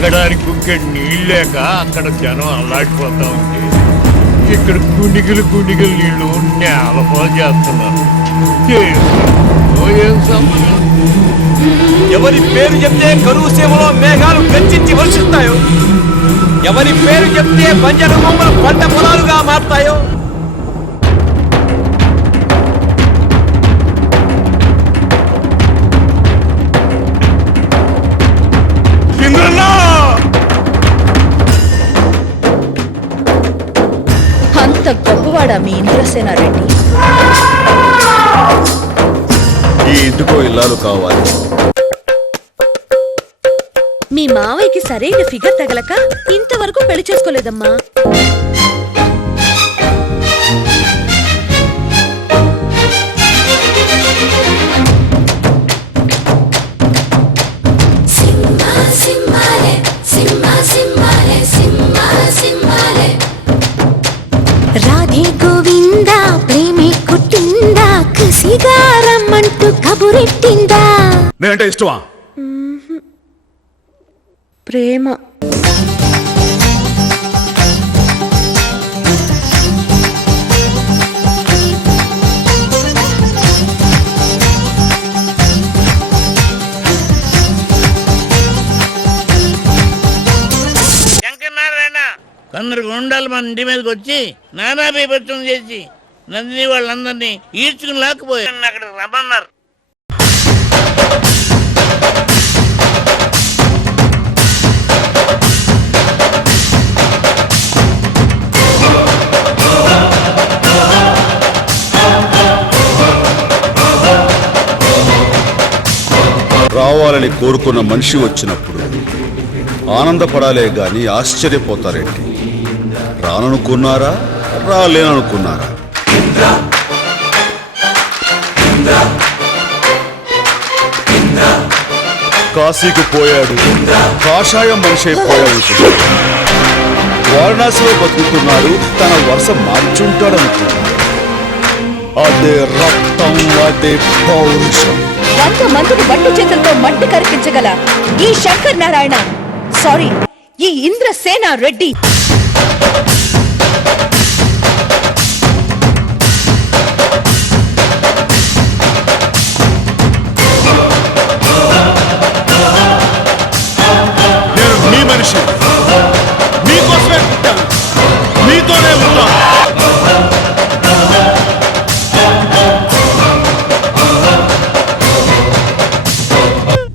తాగడానికి గుక్కెడు నీళ్ళు లేక అక్కడ జనం అల్లాడిపోతా ఉంటే ఇక్కడ గుండిగలు నీళ్లు నేలపాలు చేస్తున్నారు. ఏం సంబంధం? ఎవరి పేరు చెప్తే కరువు సేవలో మేఘాలు గర్జించి వర్షిస్తాయో, ఎవరి పేరు చెప్తే బంజరు బొమ్మలు పంట పొలాలుగా మారుతాయో, అంత గొప్పవాడా మీ ఇంద్రసేనారెడ్డి? ఈ ఇంటికో ఇల్లాలు కావాలి. మీ మావయ్యకి సరైన ఫిగర్ తగలక ఇంతవరకు పెళ్లి చేసుకోలేదమ్మా. రాధే గోవిందా ప్రేమే కుట్టిందా కసిగారమ్మంటూ కబురెట్టిందా. నేనంటే ఇష్టమా? ప్రేమ. కొందరు గుండాలు మన ఇంటి మీదకి వచ్చి నానా బీభత్సం చేసి నందిని వాళ్ళందరినీ ఈడ్చుకుని లేకపోయారు. అక్కడ రమ్మన్నారు. రావాలని కోరుకున్న మనిషి వచ్చినప్పుడు ఆనందపడాలే గాని ఆశ్చర్యపోతారేంటి? రాననుకున్నారా, రాలేననుకున్నారా? కాశీకి పోయాడు, కాషాయం మనిషి అయిపోయాడు. వారణాసిలో బతుకుతున్నాడు, తన వరుస మార్చుంటాడనుకున్నాడు. అదే రక్తం, అదే పౌరుషం. 100 మందిని మట్టి చేతులతో మట్టి కరిపించగల ఈ శంకర్ నారాయణ, సారీ, ఈ ఇంద్రసేనారెడ్డి